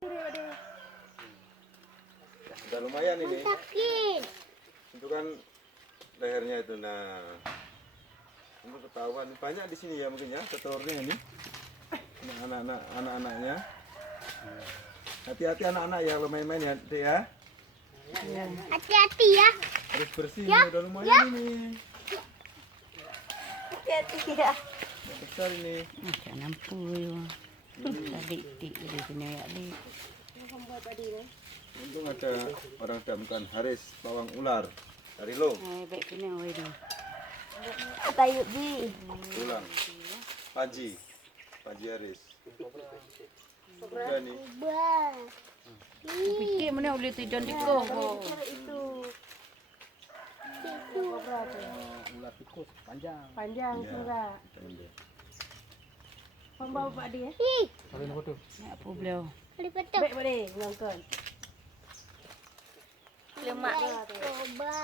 Udah lumayan ini. Sakit. Itu kan lehernya itu. Nah, untuk ketahuan banyak di sini ya mungkin ya telurnya ini. Ini anak-anaknya. Hati-hati anak-anak ya kalau main-main ya, Dek ya. Hati-hati ya. Harus bersih nih, udah lumayan ini. Hati-hati ya. Udah besar ini. Macam nampu yo. Tadi di sini ya di. Untung ada orang damkan Haris pawang ular dari Lo. Baik kini awal tu. Tayu di. Pulang. Panji Haris. Udah nih. Bah. Fikir mana boleh tidur di kau. Itu. Ular tikus panjang. Panjang Ya. enggak. Membawa Pak dia. Kalian foto. Apa beliau? Lipat tu. Baik boleh ngangkut. Lemak. Coba.